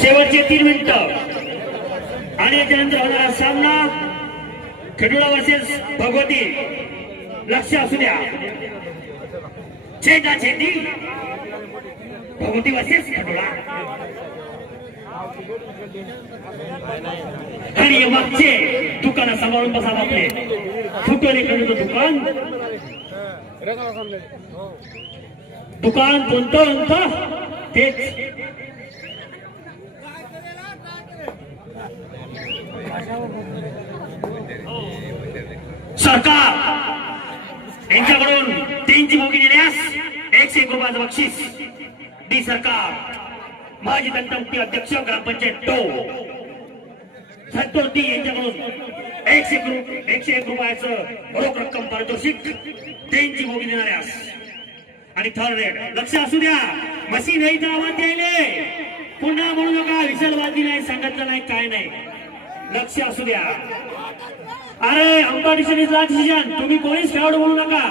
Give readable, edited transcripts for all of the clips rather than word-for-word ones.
शेवटचे 3 मिनिट आणि त्यानंतर होणारा सामना खडुळा वर्सेस भगवती. लक्ष असू द्या, छेदा छेदी भगवती वर्सेस खडुळा. आणि मागचे दुकान सांभाळून बसा आपले. फुटले खडूचं दुकान, दुकान कोणतं तेच. सरकार यांच्याकडून 3ची बोगी देण्यास 101 रुपयाचं बक्षीस. डी सरकार माजी तंत्रमुक्ती अध्यक्ष ग्रामपंचायत टो संतोष डी यांच्याकडून 101 रुपयाचं रोख रक्कम पारितोषिक 3ची बोगी देणाऱ्यास. आणि थर्ड रेड. लक्ष असू द्या, मशीन नाही तर आवाज द्यायले. पुन्हा म्हणू नका विसलवादी नाही, सांगितलं नाही, काय नाही. लक्ष असू द्या. अरे अंपाडिशन इज लास्ट डिसिजन. तुम्ही कोणीच खेळाडू बोलू नका.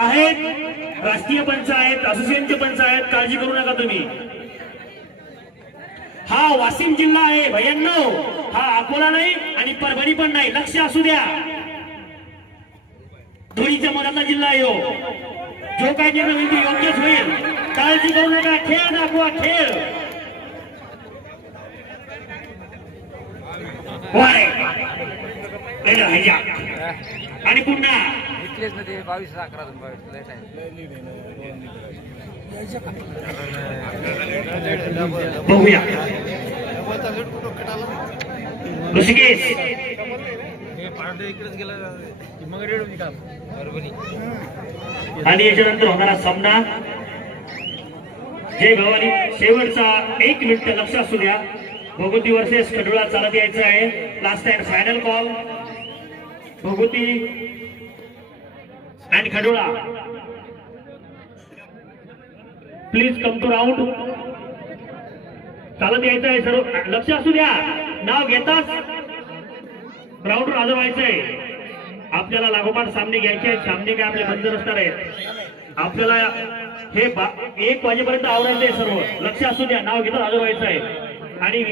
आहेत राष्ट्रीय पंच आहेत, असोसिएशनचे पंच आहेत, काळजी करू नका तुम्ही. हा वाशिम जिल्हा आहे भैयांनो, हा अकोला नाही आणि परभणी पण नाही. लक्ष असू द्या, दोन्हीच्या मधातला जिल्हा आहे. जो काय निर्णय होईल ते योग्यच होईल. काळजी करू नका. खेळ दाखवा, खेळ. आणि पुन्हा 22-11 बघूया ऋषिकेश आणि याच्यानंतर होणारा सामना जय भवानी. शेवटचा 1 मिनिट. लक्ष असू द्या, भगवती वर्सेस खडुळा चालत यायचं आहे. Last and final call. Bhagwati and Khadula please come to round. चालत यायचं आहे सर्व. लक्ष असू द्या, नाव घेताच ग्राउंडवर हजर व्हायचंय. आपल्याला लागोपाठ सामने घ्यायचे आहेत. सामने काय आपले बंद नसणार आहेत. आपल्याला हे 1 वाजेपर्यंत आवरायचं आहे सर्व. लक्ष असू द्या, नाव घेताच हजर व्हायचं आहे. आणि